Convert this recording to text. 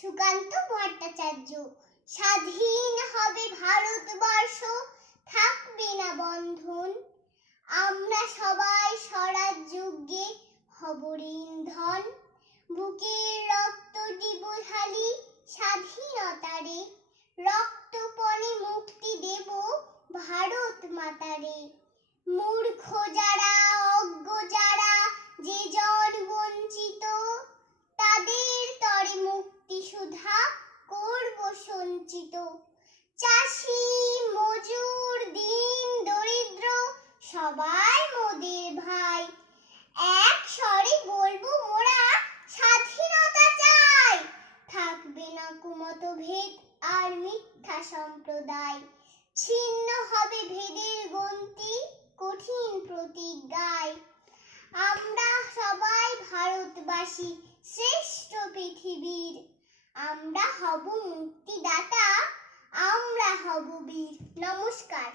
সুকান্ত ভট্টাচার্য, স্বাধীন হবে ভারতবর্ষ, থাকবে না বন্ধন। আমরা সবাই স্বরাজ্যে হব ধন বুকের রক্ত দিব ঢালি স্বাধীনতারে। রক্তপণে মুক্তি দেব ভারত মাতারে। মূর্খ যারা সঞ্চিত চাষি, মজুর, দিন, দরিদ্র, সবাই মোদের ভাই। এক স্বরে বলব, মোরা স্বাধীনতা চাই। থাকবে না কুমত ভেদ আর মিথ্যা সম্প্রদায়। ছিন্ন হবে ভেদের গন্তি, কঠিন প্রতিজ্ঞায়। আমরা সবাই ভারতবাসী, শ্রেষ্ঠ পৃথিবীর। আমরা হব মুক্তিদাতা। আমরা বীর নমস্কার।